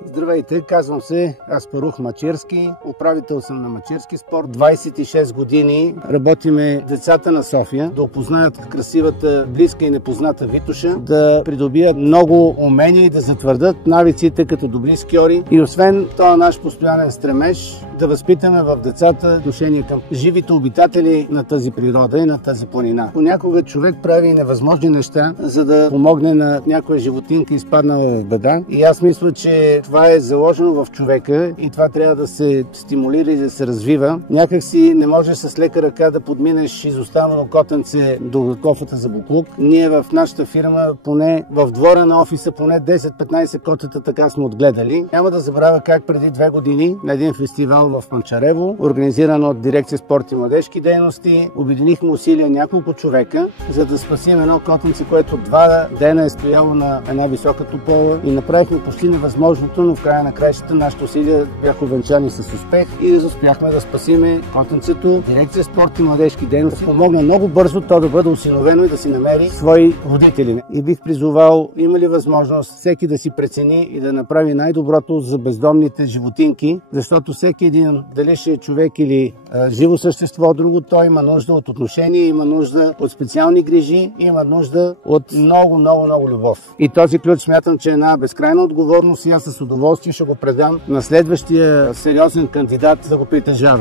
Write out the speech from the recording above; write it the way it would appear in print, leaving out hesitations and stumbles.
Здравейте, казвам се Аспарух Мачерски, управител съм на Мачерски спорт. 26 години работиме децата на София да опознаят красивата, близка и непозната Витоша, да придобият много умения и да затвърдат навиците като добри скиори. И освен това наш постоянен стремеж да възпитаме в децата отношение към живите обитатели на тази природа и на тази планина. Понякога човек прави невъзможни неща, за да помогне на някоя животинка, изпаднала в беда. И аз мисля, че това е заложено в човека и това трябва да се стимулира и да се развива. Някак си не можеш с лека ръка да подминеш изостанало котенце до кофата за буклук. Ние в нашата фирма, поне в двора на офиса, поне 10-15 котета така сме отгледали. Няма да забравя как преди 2 години на един фестивал в Панчарево, организиран от дирекция спорт и младежки дейности, обединихме усилия няколко човека, за да спасим едно котенце, което 2 дена е стояло на една висока топола и направихме почти невъзможното, но в края на краищата нашите усилия бяха увенчани с успех и успяхме да спасиме котенцето. Дирекция спорт и младежки дейности помогна много бързо то да бъде осиновено и да си намери свои родители. И бих призовал, има ли възможност всеки да си прецени и да направи най-доброто за бездомните животинки, защото всеки един, дали ще е човек или живо същество, друго, той има нужда от отношение, има нужда от специални грижи, има нужда от много любов. И този ключ смятам, че е една безкрайна отговорност и аз с удоволствие ще го предам на следващия сериозен кандидат да го притежава.